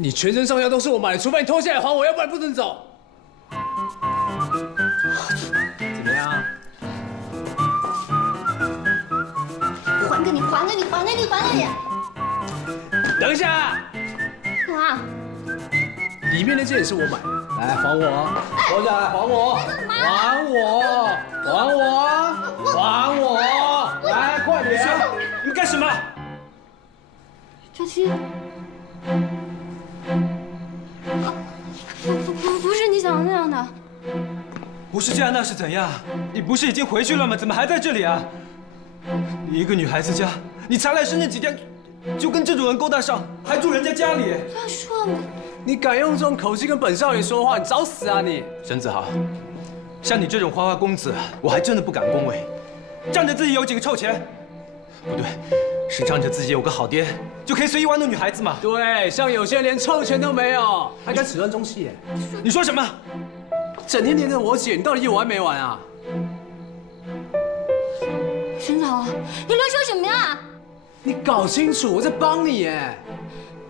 你全身上下都是我买的，除非你脱下来还我，要不然不准走。怎么样？还给你，还给你，还给你，还给你！等一下，啊！里面那件也是我买的，来还我，脱下来还我，还我，还我，还我，来快点！你们干什么？赵七，不是你想的那样的。不是这样，那是怎样？你不是已经回去了吗？怎么还在这里啊？你一个女孩子家，你才来深圳几天，就跟这种人勾搭上，还住人家家里？他说我，你敢用这种口气跟本少爷说话，你找死啊你！沈子豪，像你这种花花公子，我还真的不敢恭维。仗着自己有几个臭钱，不对，是仗着自己有个好爹，就可以随意玩弄女孩子嘛？对，像有些人连臭钱都没有，还敢始乱终弃耶！你说什么？整天黏着我姐，你到底有完没完啊？沈早，你乱说什么呀？你搞清楚，我在帮你耶！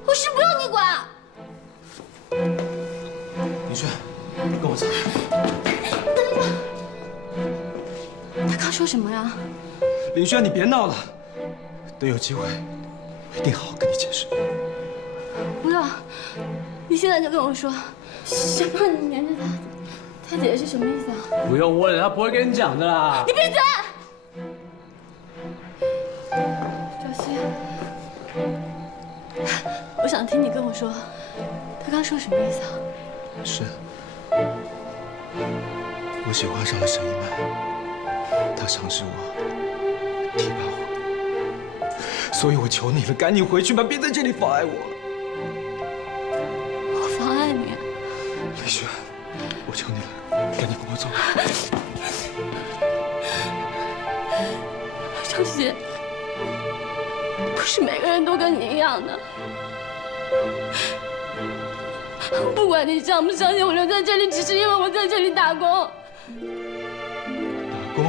我是不用你管。林轩，跟我走。他刚说什么呀？林轩，你别闹了，等有机会，一定好好跟你解释。不要，你现在就跟我说，谁让你黏着他姐姐是什么意思啊？不用问了，他不会跟你讲的啦。你闭嘴！赵熙，我想听你跟我说，他刚说什么意思啊？是，我喜欢上了沈一曼，她赏识我，提拔我，所以我求你了，赶紧回去吧，别在这里妨碍我。我妨碍你？林轩，我求你了，赶紧跟我走。赵熙，不是每个人都跟你一样的。不管你相不相信，我留在这里只是因为我在这里打工。打工？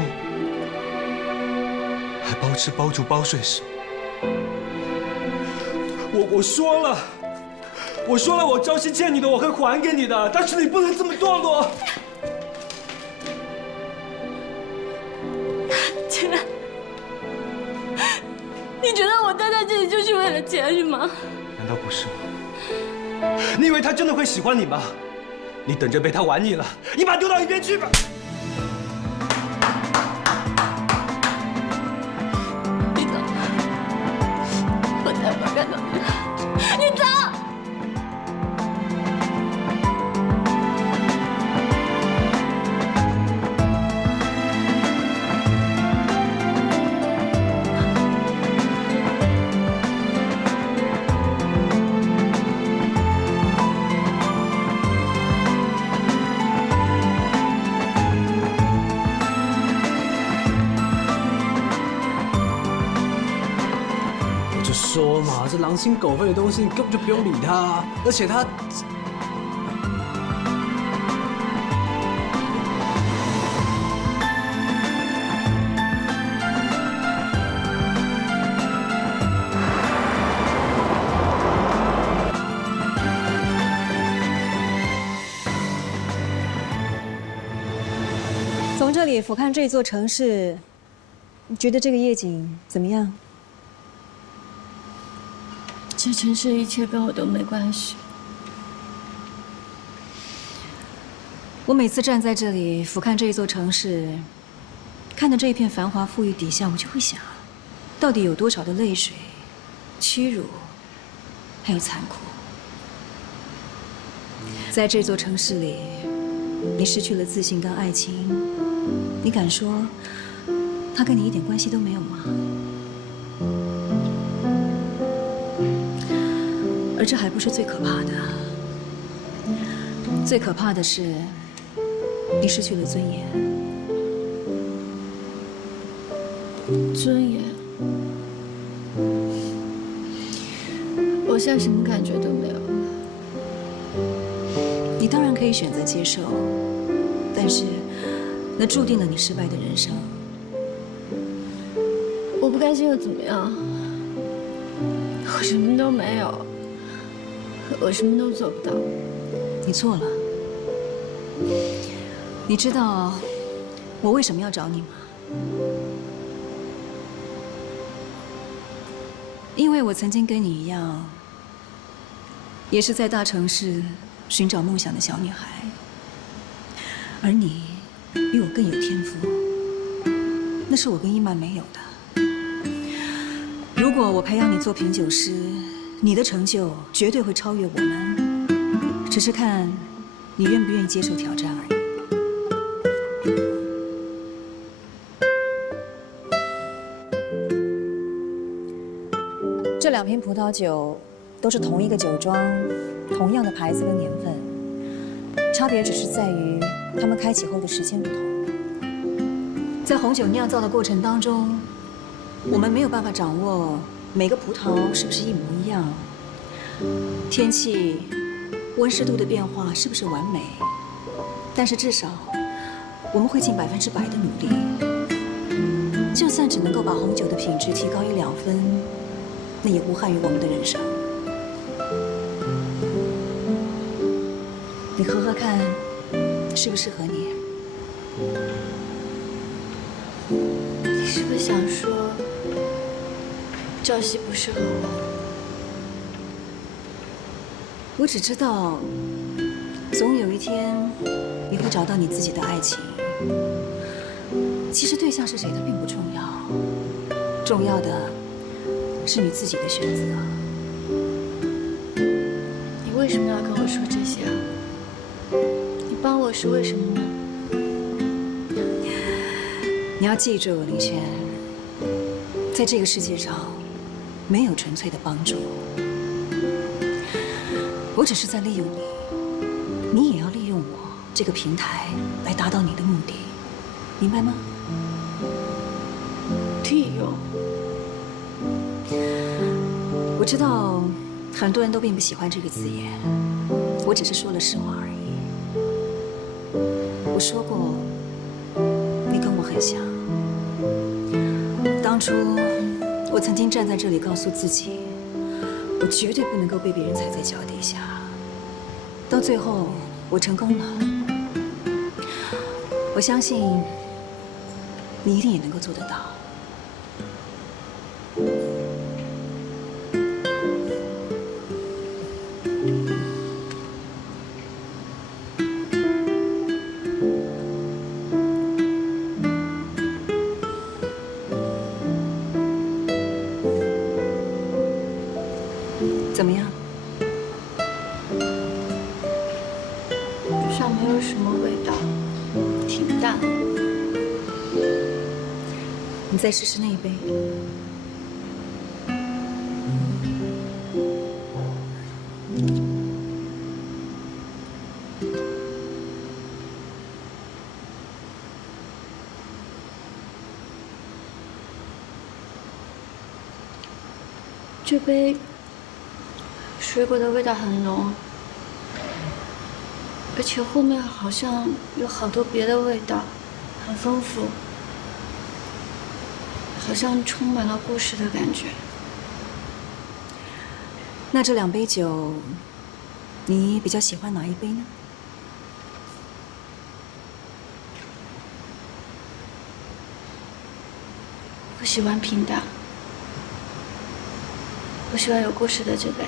还包吃包住包睡是吗？我说了，我朝夕欠你的我会还给你的，但是你不能这么堕落。姐，你觉得我待在这里就是为了钱是吗？难道不是吗？你以为他真的会喜欢你吗？你等着被他玩腻了，你把他丢到一边去吧。你走，我才不看到你。你走。说嘛，这狼心狗肺的东西，你根本就不用理他。而且他，从这里俯瞰这座城市，你觉得这个夜景怎么样？这城市一切跟我都没关系。我每次站在这里俯瞰这一座城市，看着这一片繁华富裕底下，我就会想，到底有多少的泪水、屈辱，还有残酷。在这座城市里，你失去了自信跟爱情，你敢说，它跟你一点关系都没有吗？而这还不是最可怕的，最可怕的是，你失去了尊严。尊严？我现在什么感觉都没有。你当然可以选择接受，但是那注定了你失败的人生。我不甘心又怎么样？我什么都没有。我什么都做不到。你错了。你知道我为什么要找你吗？因为我曾经跟你一样，也是在大城市寻找梦想的小女孩，而你比我更有天赋，那是我跟伊曼没有的。如果我培养你做品酒师，你的成就绝对会超越我们，只是看你愿不愿意接受挑战而已。这2瓶葡萄酒都是同一个酒庄，同样的牌子跟年份，差别只是在于它们开启后的时间不同。在红酒酿造的过程当中，我们没有办法掌握每个葡萄是不是一模一样，天气、温湿度的变化是不是完美，但是至少我们会尽100%的努力。就算只能够把红酒的品质提高1、2分，那也无害于我们的人生。你喝喝看，适不适合你？你是不是想说赵熙不适合我？我只知道，总有一天你会找到你自己的爱情。其实对象是谁，它并不重要，重要的是你自己的选择。你为什么要跟我说这些啊？你帮我是为什么呢？你要记住，林轩，在这个世界上，没有纯粹的帮助。我只是在利用你，你也要利用我这个平台来达到你的目的，明白吗？利用。我知道很多人都并不喜欢这个字眼，我只是说了实话而已。我说过，你跟我很像。当初我曾经站在这里告诉自己，我绝对不能够被别人踩在脚底下。到最后，我成功了。我相信你一定也能够做得到。怎么样？上没有什么味道，挺淡。你再试试那一杯。这杯水果的味道很浓，而且后面好像有好多别的味道，很丰富，好像充满了故事的感觉。那这2杯酒，你比较喜欢哪一杯呢？我喜欢平淡，我喜欢有故事的这杯。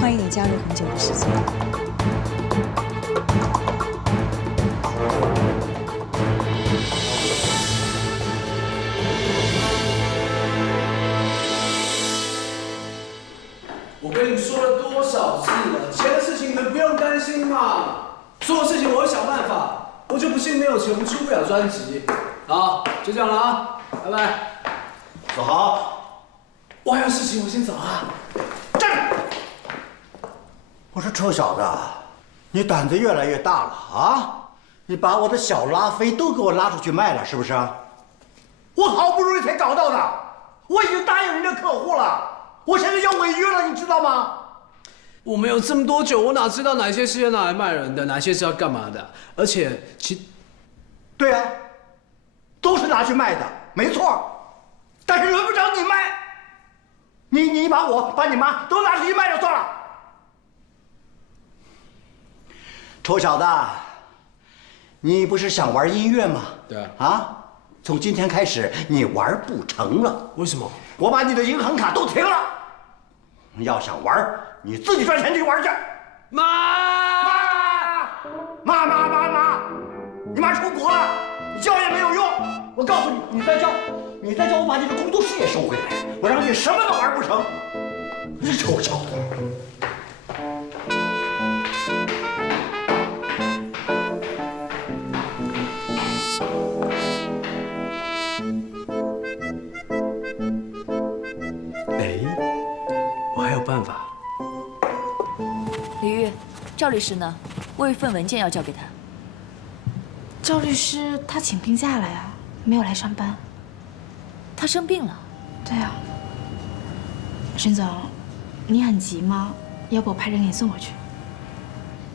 欢迎你加入红酒的世界。我跟你说了多少次了，钱的事情你们不用担心嘛，所有事情我会想办法。我就不信没有钱，我们出不了专辑。好，就这样了啊，拜拜。走好。我还有事情，我先走啊。站住！我说臭小子，你胆子越来越大了啊！你把我的小拉菲都给我拉出去卖了，是不是？我好不容易才找到的，我已经答应人家客户了，我现在要违约了，你知道吗？我们有这么多酒，我哪知道哪些是要拿来卖人的，哪些是要干嘛的？而且，对啊，都是拿去卖的，没错。但是轮不着你卖。你把你妈都拿出去卖就算了。臭小子，你不是想玩音乐吗？对。啊，从今天开始你玩不成了。为什么？我把你的银行卡都停了。要想玩，你自己赚钱去玩去。妈！妈！你妈出国了，你叫也没有用。我告诉你，你再叫，我把你的工作室也收回来，我让你什么都玩不成。你这臭小子！哎，我还有办法。李玉，赵律师呢？我有一份文件要交给他。赵律师他请病假了呀，没有来上班。他生病了。对啊。沈总，你很急吗？要不我派人给你送过去？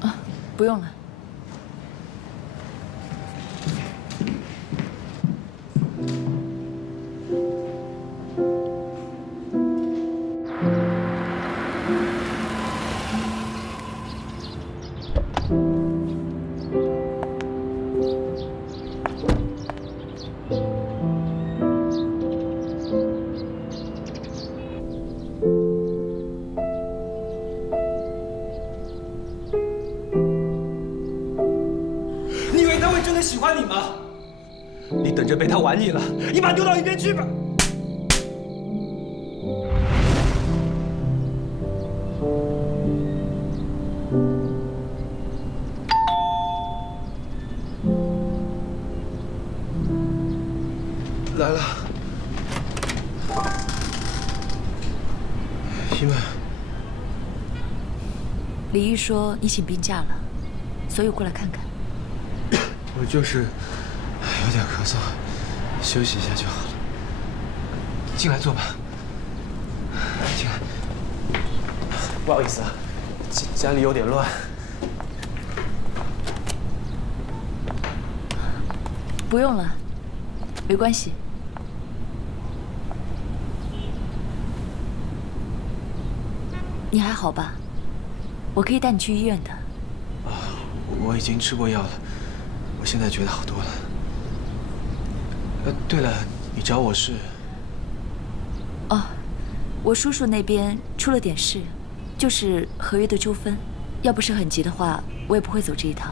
啊，不用了。你以为他会真的喜欢你吗？你等着被他玩腻了，你把他丢到一边去吧。来了，一文。李玉说你请病假了，所以我过来看看。我就是有点咳嗽，休息一下就好了。进来坐吧。进来。不好意思啊，家里有点乱。不用了，没关系。你还好吧？我可以带你去医院的。啊，我已经吃过药了，我现在觉得好多了。对了，你找我是？哦，我叔叔那边出了点事，就是合约的纠纷。要不是很急的话，我也不会走这一趟。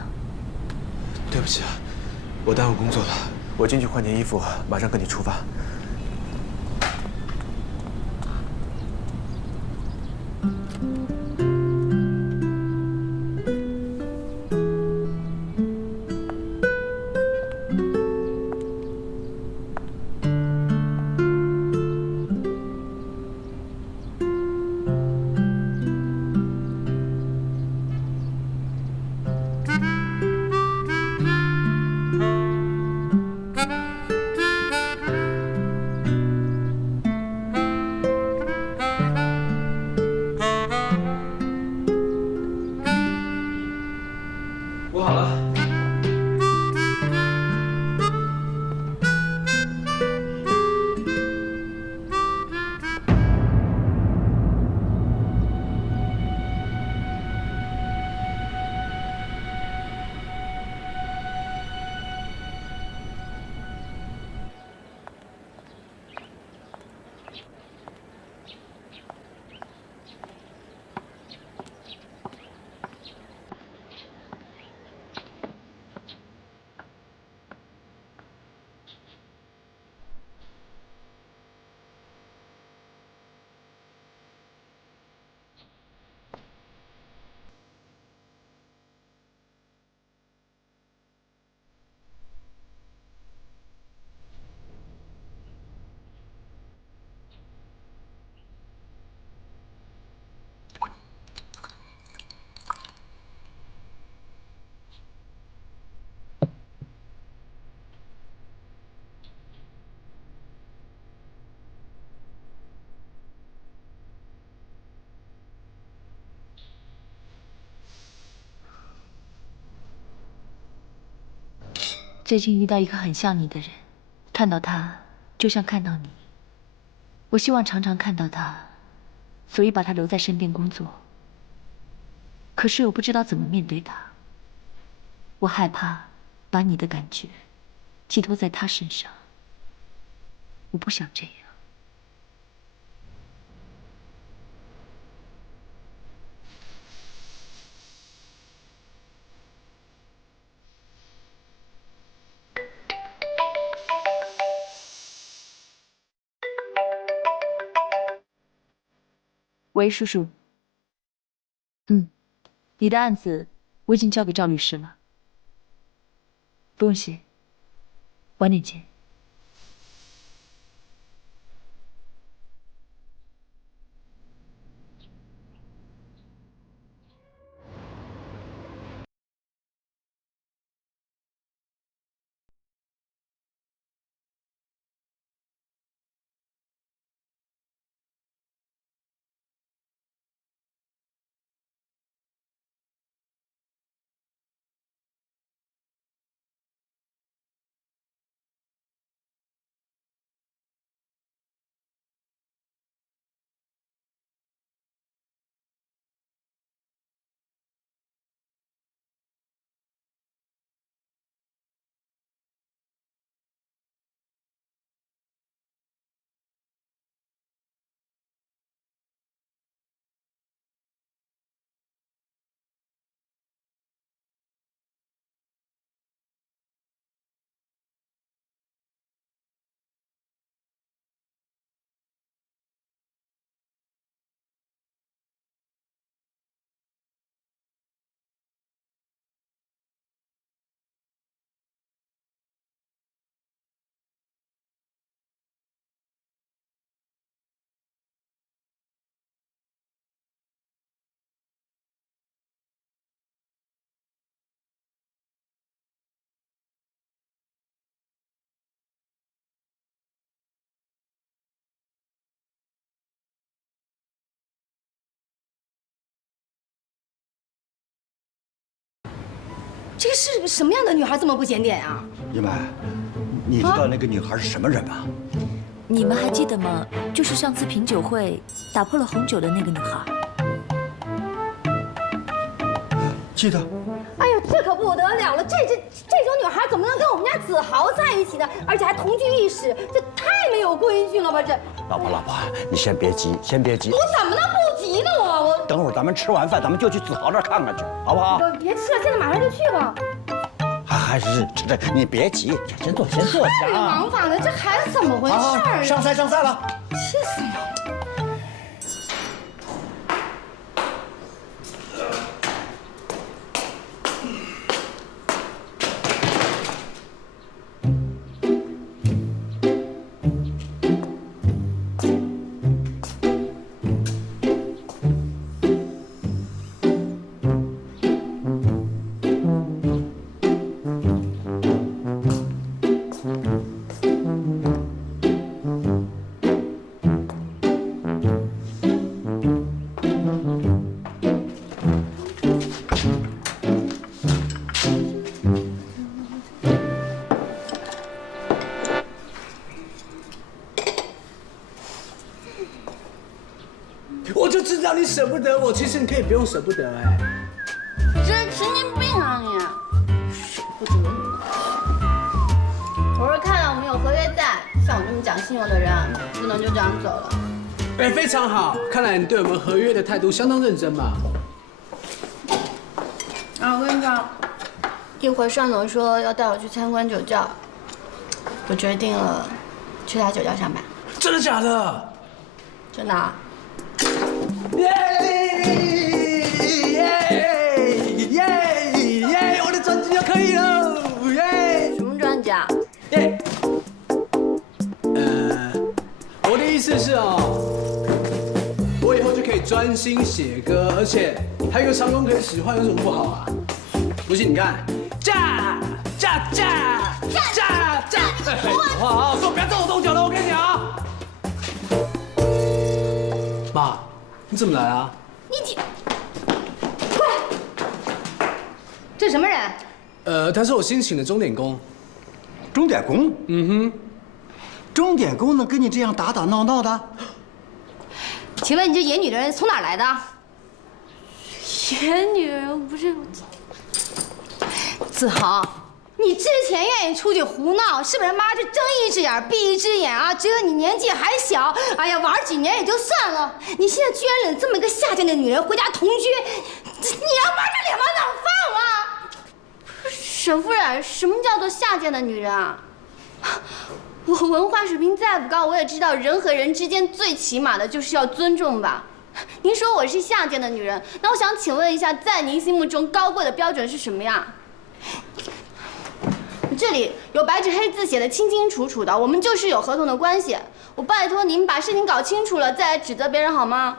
对不起啊，我耽误工作了。我进去换件衣服，马上跟你出发。我好了。最近遇到一个很像你的人，看到他就像看到你，我希望常常看到他，所以把他留在身边工作。可是我不知道怎么面对他，我害怕把你的感觉寄托在他身上，我不想这样。喂，叔叔。你的案子我已经交给赵律师了。不用谢，晚点见。这个是个什么样的女孩这么不检点啊？一梅，你知道那个女孩是什么人吗？你们还记得吗？就是上次品酒会打破了红酒的那个女孩。记得。哎呦，这可不得了了！这种女孩怎么能跟我们家子豪在一起呢？而且还同居一室，这太没有规矩了吧？这老婆，你先别急，先别急。我怎么能不急呢？我等会儿咱们吃完饭，咱们就去子豪那儿看看去，好不好？别吃了，现在马上就去吧。还是这，你别急，先坐下。太麻烦了，这孩子怎么回事儿？上菜了。气死了！我就知道你舍不得我，其实你可以不用舍不得哎。这神经病啊你！舍不得你！我是看到我们有合约在，像我这么讲信用的人，不能就这样走了。哎，非常好，看来你对我们合约的态度相当认真嘛。我跟你讲，一会儿尚总说要带我去参观酒窖，我决定了，去他酒窖上班。真的假的？真的啊。耶！我的专辑就可以了！耶！什么专辑啊？耶！我的意思是哦，我以后就可以专心写歌，而且还有一个长工可以使唤，有什么不好啊？不信你看，炸！好，说不要动我动脚了，我跟你讲啊。妈，你怎么来啊？快！这什么人？他是我新请的钟点工。钟点工？钟点工能跟你这样打打闹闹的？请问你这演女人从哪儿来的？演女人不是子豪，你之前愿意出去胡闹，是不是？妈，这睁一只眼闭一只眼啊！只有你年纪还小，哎呀，玩几年也就算了，你现在居然领这么一个下贱的女人回家同居，你让妈这脸往哪放啊？沈夫人，什么叫做下贱的女人啊？我文化水平再不高，我也知道人和人之间最起码的就是要尊重吧。您说我是下贱的女人，那我想请问一下，在您心目中高贵的标准是什么呀？这里有白纸黑字写的清清楚楚的，我们就是有合同的关系。我拜托您把事情搞清楚了再来指责别人好吗？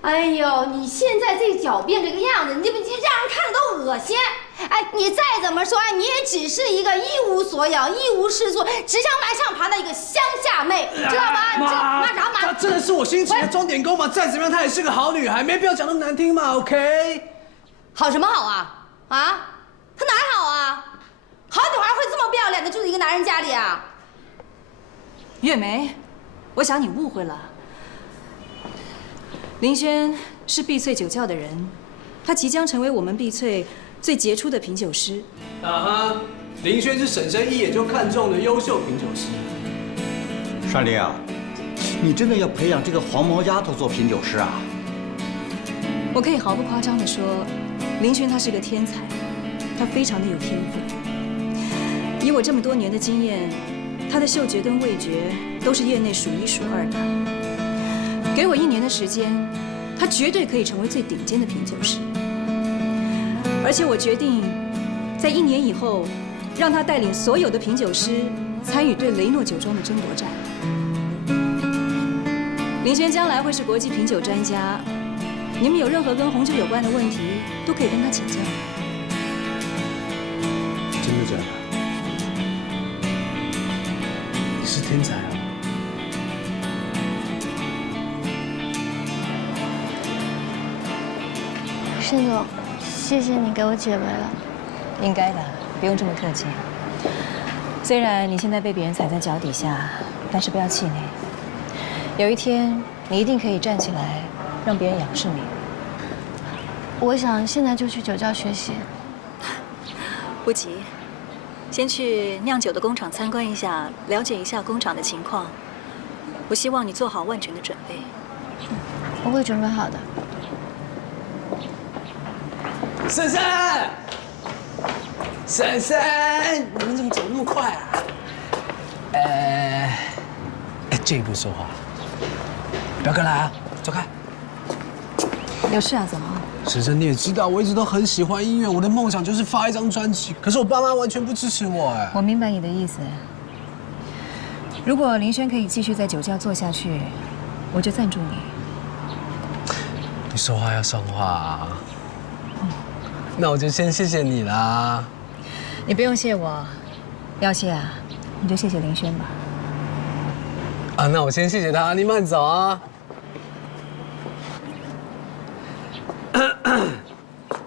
哎呦，你现在这狡辩这个样子，你这让人看着都恶心。哎，你再怎么说，哎，你也只是一个一无所养、一无是处、直上白上爬的一个乡下妹，知道吗？你这妈啥妈？她真的是我新请的钟点工吗？再怎么样，她也是个好女孩，没必要讲那么难听嘛。OK？ 好什么好啊？啊？她哪儿好啊？好女孩会这么不要脸的住在一个男人家里啊？月梅，我想你误会了。林轩是碧翠酒窖的人，他即将成为我们碧翠最杰出的品酒师。啊哈，林轩是婶婶一眼就看中的优秀品酒师。山林啊，你真的要培养这个黄毛丫头做品酒师啊？我可以毫不夸张地说，林轩他是个天才，他非常的有天赋。以我这么多年的经验，他的嗅觉跟味觉都是业内数一数二的。给我1年的时间，他绝对可以成为最顶尖的品酒师。而且我决定，在1年以后，让他带领所有的品酒师参与对雷诺酒庄的争夺战。林轩将来会是国际品酒专家，你们有任何跟红酒有关的问题，都可以跟他请教。真的假的？你是天才啊！沈总，谢谢你给我解围了。应该的，不用这么客气。虽然你现在被别人踩在脚底下，但是不要气馁。有一天，你一定可以站起来，让别人仰视你。我想现在就去酒窖学习。不急，先去酿酒的工厂参观一下，了解一下工厂的情况。我希望你做好万全的准备。我会准备好的。婶婶，婶婶，你们怎么走那么快啊？这一步说话，不要跟来啊，走开。有事啊？怎么？婶婶，你也知道，我一直都很喜欢音乐，我的梦想就是发一张专辑，可是我爸妈完全不支持我哎。我明白你的意思。如果林轩可以继续在酒窖做下去，我就赞助你。你说话要算话啊。那我就先谢谢你啦。你不用谢我，要谢啊，你就谢谢林轩吧。啊，那我先谢谢他，你慢走啊。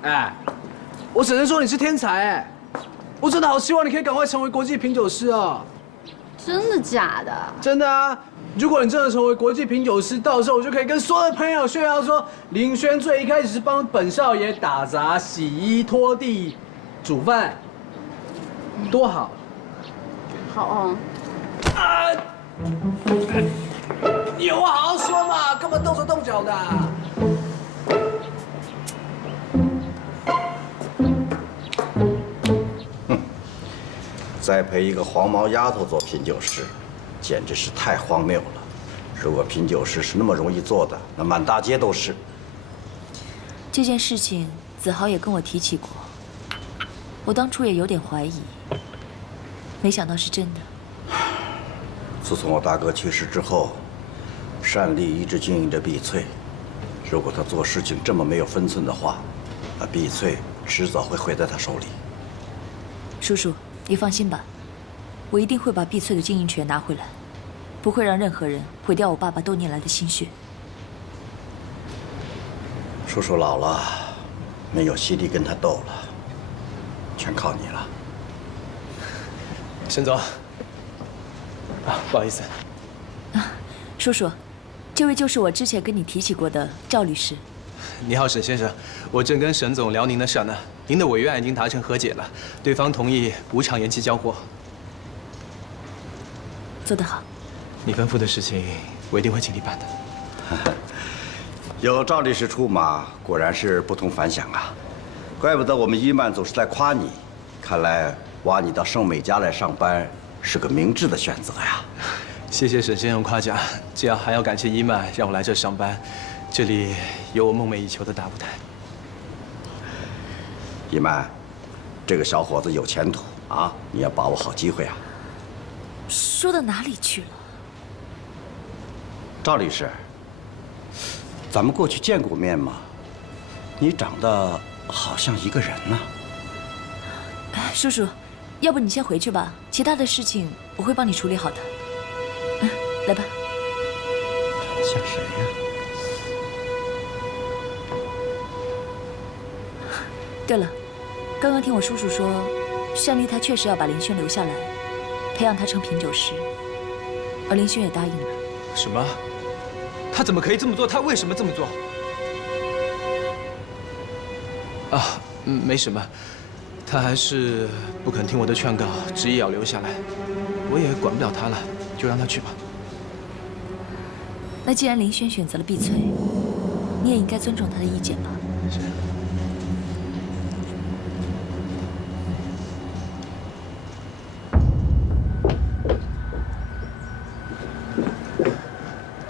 哎，我婶婶说你是天才哎，我真的好希望你可以赶快成为国际品酒师啊！真的假的？真的啊！如果你真的成为国际品酒师，到时候我就可以跟所有的朋友炫耀说，林轩最一开始是帮本少爷打杂、洗衣、拖地、煮饭，多好！好哦。啊！你有话好好说嘛，干嘛动手动脚的啊？栽培一个黄毛丫头做品酒师，简直是太荒谬了。如果品酒师是那么容易做的，那满大街都是。这件事情，子豪也跟我提起过，我当初也有点怀疑，没想到是真的。自从我大哥去世之后，单丽一直经营着碧翠。如果他做事情这么没有分寸的话，那碧翠迟早会毁在他手里。叔叔，你放心吧，我一定会把碧翠的经营权拿回来，不会让任何人毁掉我爸爸多年来的心血。叔叔老了，没有犀利跟他斗了，全靠你了。沈总，不好意思。叔叔，这位就是我之前跟你提起过的赵律师。你好，沈先生，我正跟沈总聊您的事呢。您的委员已经达成和解了，对方同意无偿延期交货。做得好。你吩咐的事情，我一定会尽力办的。有赵律师出马，果然是不同凡响啊！怪不得我们伊曼总是在夸你，看来挖你到盛美家来上班是个明智的选择呀。谢谢沈先生夸奖，这样还要感谢伊曼让我来这上班，这里有我梦寐以求的大舞台。伊曼，这个小伙子有前途啊，你要把握好机会啊！说到哪里去了？赵律师，咱们过去见过面吗？你长得好像一个人呢。叔叔，要不你先回去吧，其他的事情我会帮你处理好的。来吧。像谁呀？对了，刚刚听我叔叔说，单丽她确实要把林轩留下来，培养他成品酒师，而林轩也答应了。什么？他怎么可以这么做？他为什么这么做？没什么，他还是不肯听我的劝告，执意要留下来。我也管不了他了，就让他去吧。那既然林轩选择了碧翠，你也应该尊重他的意见吧？是。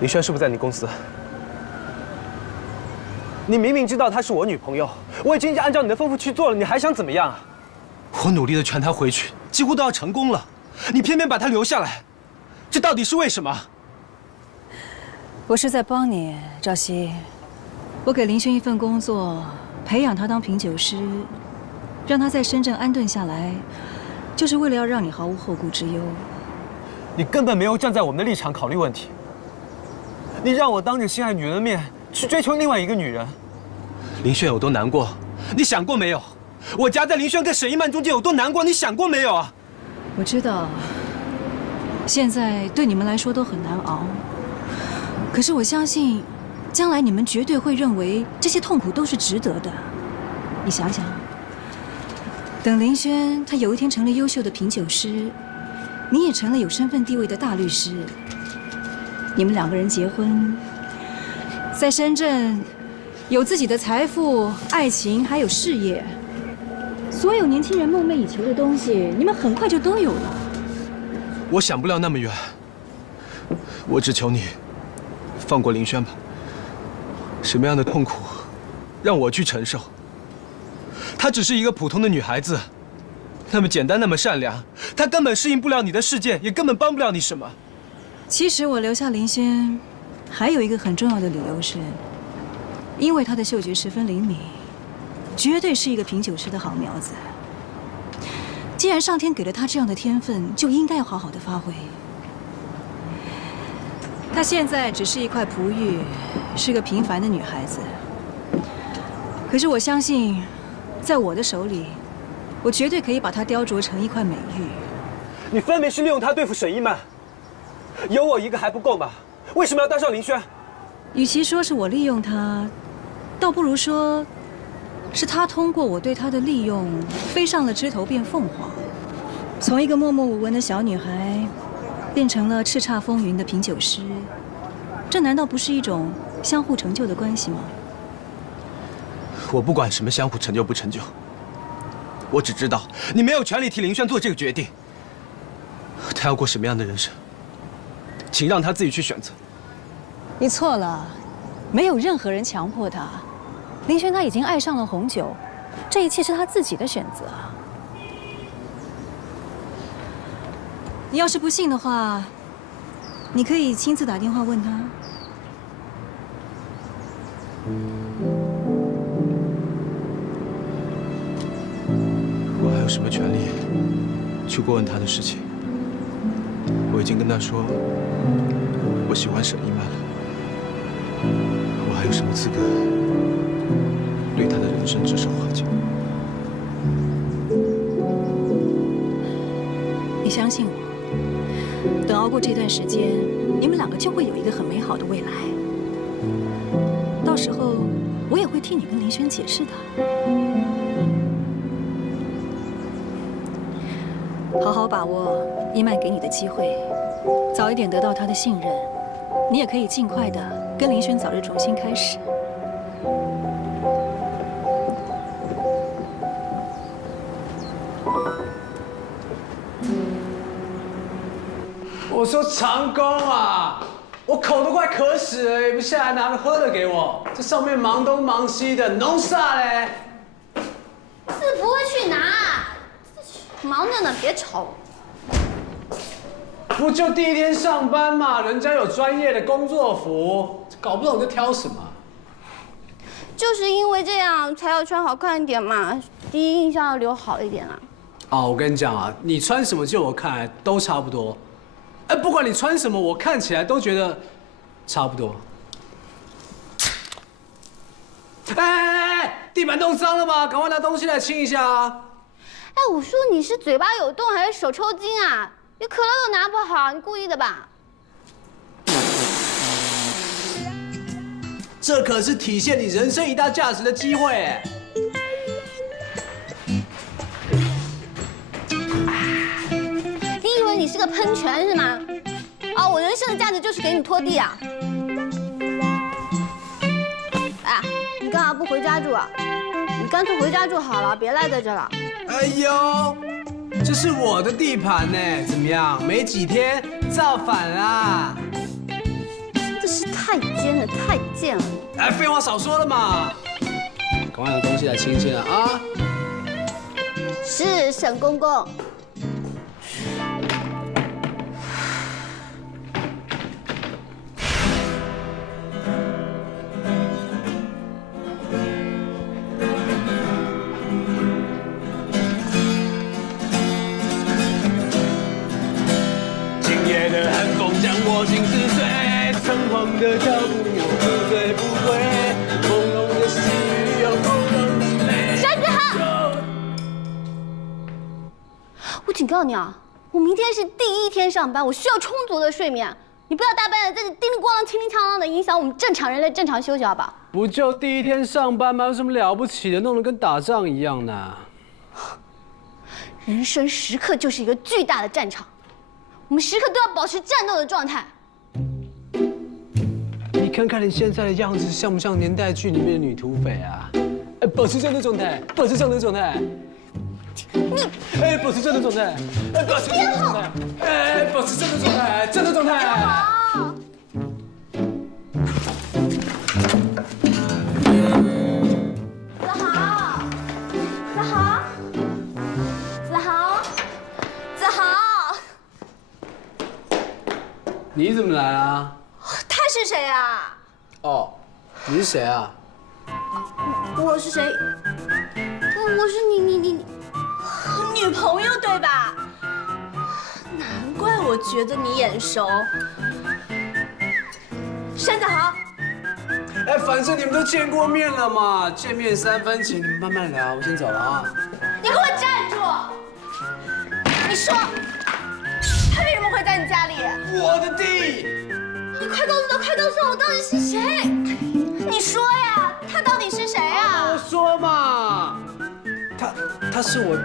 林轩是不是在你公司？你明明知道她是我女朋友，我已经按照你的吩咐去做了，你还想怎么样啊？我努力的劝她回去，几乎都要成功了，你偏偏把她留下来，这到底是为什么？我是在帮你，赵熙。我给林轩一份工作，培养他当品酒师，让他在深圳安顿下来，就是为了要让你毫无后顾之忧。你根本没有站在我们的立场考虑问题。你让我当着心爱女人的面去追求另外一个女人，林轩有多难过，你想过没有？我夹在林轩跟沈一曼中间有多难过，你想过没有啊？我知道，现在对你们来说都很难熬，可是我相信，将来你们绝对会认为这些痛苦都是值得的。你想想，等林轩他有一天成了优秀的品酒师，你也成了有身份地位的大律师。你们两个人结婚，在深圳有自己的财富、爱情，还有事业，所有年轻人梦寐以求的东西，你们很快就都有了。我想不了那么远，我只求你放过林轩吧。什么样的痛苦，让我去承受？她只是一个普通的女孩子，那么简单，那么善良，她根本适应不了你的世界，也根本帮不了你什么。其实我留下林轩，还有一个很重要的理由是，因为他的嗅觉十分灵敏，绝对是一个品酒师的好苗子。既然上天给了他这样的天分，就应该要好好的发挥。她现在只是一块璞玉，是个平凡的女孩子。可是我相信，在我的手里，我绝对可以把她雕琢成一块美玉。你分明是利用她对付沈一曼。有我一个还不够吗？为什么要搭上林轩？与其说是我利用他，倒不如说，是他通过我对他的利用，飞上了枝头变凤凰，从一个默默无闻的小女孩，变成了叱咤风云的品酒师。这难道不是一种相互成就的关系吗？我不管什么相互成就不成就，我只知道你没有权利替林轩做这个决定。他要过什么样的人生？请让他自己去选择。你错了，没有任何人强迫他。林轩他已经爱上了红酒，这一切是他自己的选择。你要是不信的话，你可以亲自打电话问他。我还有什么权利去过问他的事情？我已经跟他说，我喜欢沈一曼了。我还有什么资格对他的人生指手画脚？你相信我，等熬过这段时间，你们两个就会有一个很美好的未来。到时候，我也会替你跟林轩解释的。好好把握伊曼给你的机会，早一点得到他的信任，你也可以尽快的跟林轩早日重新开始。我说长工啊，我口都快渴死了，也不下来拿个喝的给我。这上面忙东忙西的，弄啥嘞？是不会去拿，忙着呢，别吵我。不就第一天上班嘛，人家有专业的工作服，搞不懂就挑什么？就是因为这样才要穿好看一点嘛，第一印象要留好一点啊。哦，我跟你讲啊，你穿什么就我看来都差不多。哎，不管你穿什么，我看起来都觉得差不多。哎，地板弄脏了吗？赶快拿东西来清一下啊！哎，我说你是嘴巴有洞还是手抽筋啊？你可乐都拿不好，你故意的吧？这可是体现你人生一大价值的机会哎！你以为你是个喷泉是吗？啊，我人生的价值就是给你拖地啊！哎，你干嘛不回家住啊？你干脆回家住好了，别赖在这了。哎呦，这是我的地盘呢，怎么样？没几天造反啦！真的是太奸了，太贱了！哎，废话少说了嘛，赶快拿东西来清清了啊！是沈公公。今夜的寒风将我心撕碎，仓皇的脚步我不醉不归，朦胧的细雨又朦胧的泪。山子浩，我警告你啊，我明天是第一天上班，我需要充足的睡眠。你不要大半夜在这叮铃咣啷、叮铃当啷的影响我们正常人类正常休息，好不好？不就第一天上班吗？有什么了不起的？弄得跟打仗一样呢？人生时刻就是一个巨大的战场，我们时刻都要保持战斗的状态。你看看你现在的样子，像不像年代剧里面的女土匪啊？哎，保持这样的状态，保持这样的状态。你，哎，保持这样的状态，哎，保持这样的状态，哎，保持这样的状态，这样的状态。好。子豪，子豪，子豪，子豪，你怎么来啊？他是谁啊？哦，你是谁啊？我是谁？我是你女朋友对吧？难怪我觉得你眼熟。山子豪，哎，反正你们都见过面了嘛，见面3分情，你们慢慢聊，我先走了啊。你给我站住！你说，他为什么会在你家里？我的地。你快告诉我，快告诉我，到底是谁？你说呀，他到底是谁啊？我说嘛，他是我，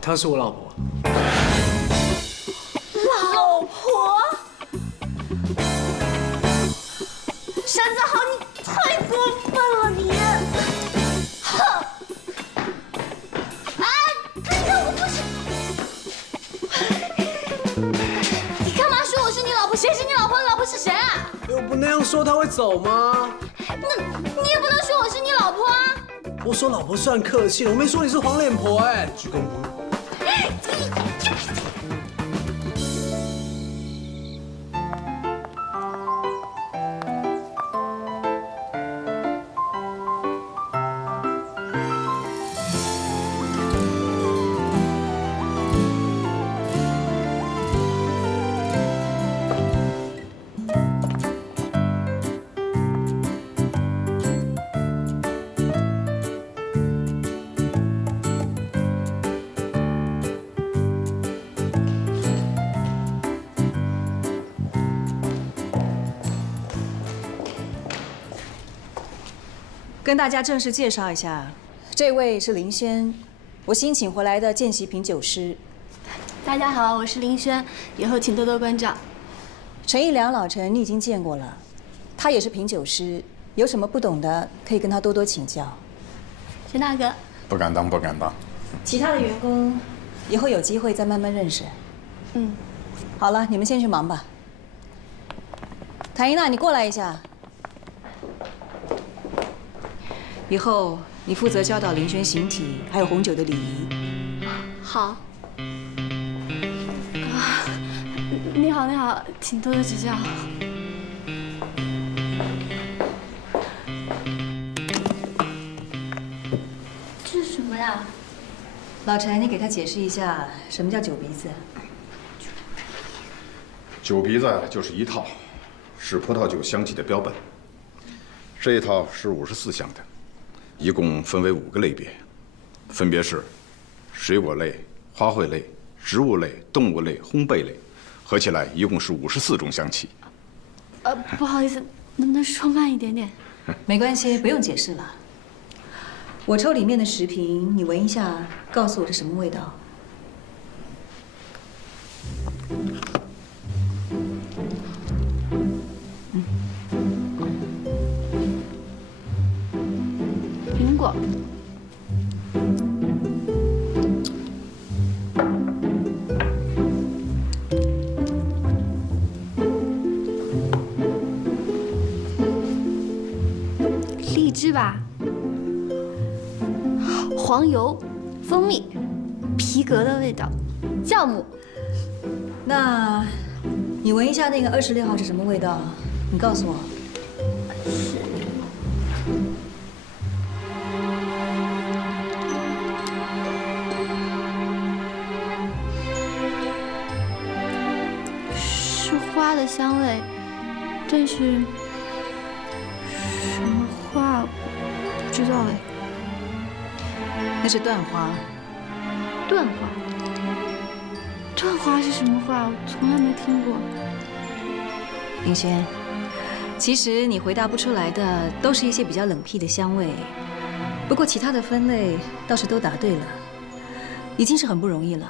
她是我老婆。老婆？山子豪，你太过分了，你！哼！哎，看我不是！你干嘛说我是你老婆？谁是你老婆？老婆是谁啊？我不那样说他会走吗？那你也不能说我是你老婆啊！我说老婆算客气了，我没说你是黄脸婆哎，鞠躬。跟大家正式介绍一下，这位是林轩，我新请回来的见习品酒师。大家好，我是林轩，以后请多多关照。陈义良老陈你已经见过了，他也是品酒师，有什么不懂的可以跟他多多请教。陈大哥，不敢当，不敢当。其他的员工以后有机会再慢慢认识。嗯，好了，你们先去忙吧。谭一娜，你过来一下。以后你负责教导林轩形体，还有红酒的礼仪。好。啊，你好，你好，请多多指教。这是什么呀？老陈，你给他解释一下什么叫酒鼻子。酒鼻子就是一套，是葡萄酒香气的标本。这一套是54项的，一共分为5个类别，分别是水果类、花卉类、植物类、动物类、烘焙类，合起来一共是54种香气。不好意思，能不能说慢一点点？没关系，不用解释了。我抽里面的10瓶，你闻一下，告诉我是什么味道。苹果。荔枝吧。黄油、蜂蜜、皮革的味道，酵母。那，你闻一下那个26号是什么味道？你告诉我。是花的香味，但是什么花不知道哎。那是椴花。椴花？椴花是什么花？我从来没听过。林轩，其实你回答不出来的都是一些比较冷僻的香味，不过其他的分类倒是都答对了，已经是很不容易了。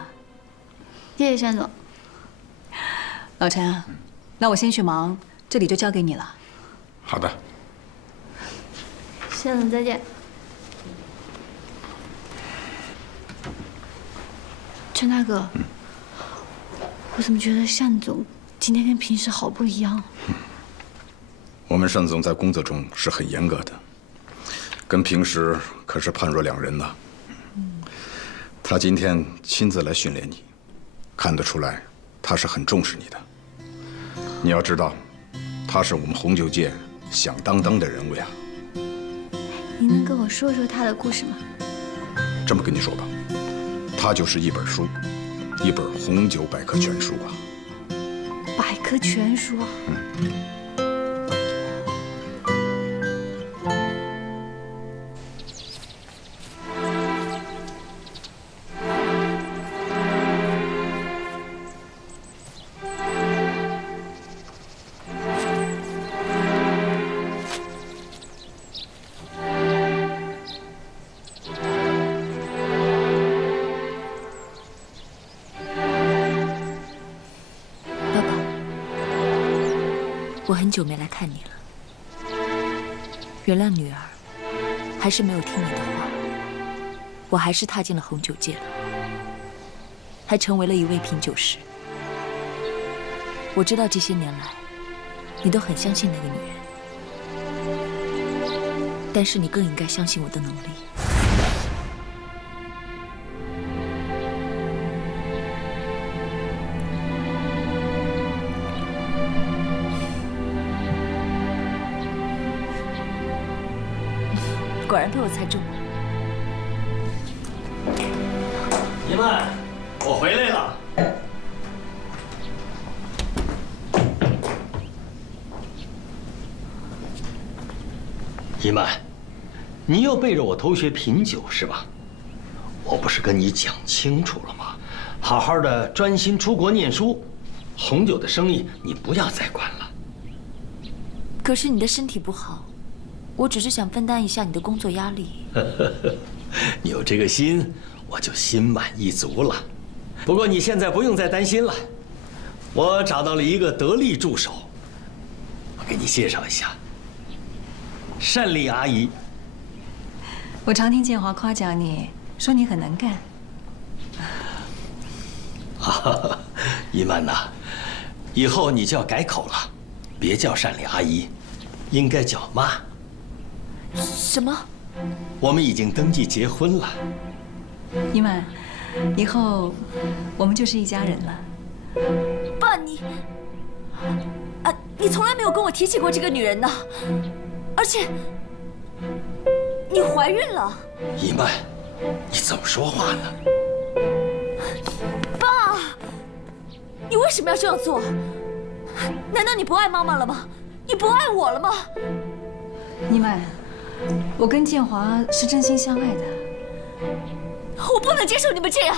谢谢单总。老陈啊，那我先去忙，这里就交给你了。好的。单总再见。陈大哥，我怎么觉得单总今天跟平时好不一样？我们单总在工作中是很严格的，跟平时可是判若两人呐。他今天亲自来训练你，看得出来他是很重视你的。你要知道，他是我们红酒界响当当的人物呀。您能跟我说说他的故事吗？这么跟你说吧，他就是一本书，一本红酒百科全书啊。百科全书啊。我很久没来看你了，原谅女儿，还是没有听你的话，我还是踏进了红酒界了，还成为了一位品酒师。我知道这些年来，你都很相信那个女人，但是你更应该相信我的能力。果然被我猜中了。姨们，我回来了。姨们，你又背着我偷学品酒是吧？我不是跟你讲清楚了吗？好好的专心出国念书，红酒的生意你不要再管了。可是你的身体不好，我只是想分担一下你的工作压力。你有这个心，我就心满意足了。不过你现在不用再担心了，我找到了一个得力助手，我给你介绍一下，单丽阿姨。我常听建华夸奖你，说你很能干。啊，一曼呐，以后你就要改口了，别叫单丽阿姨，应该叫妈。什么？我们已经登记结婚了。一曼，以后我们就是一家人了。爸，你从来没有跟我提起过这个女人呢，而且你怀孕了。一曼，你怎么说话呢？爸，你为什么要这样做？难道你不爱妈妈了吗？你不爱我了吗？一曼，我跟建华是真心相爱的。我不能接受你们这样。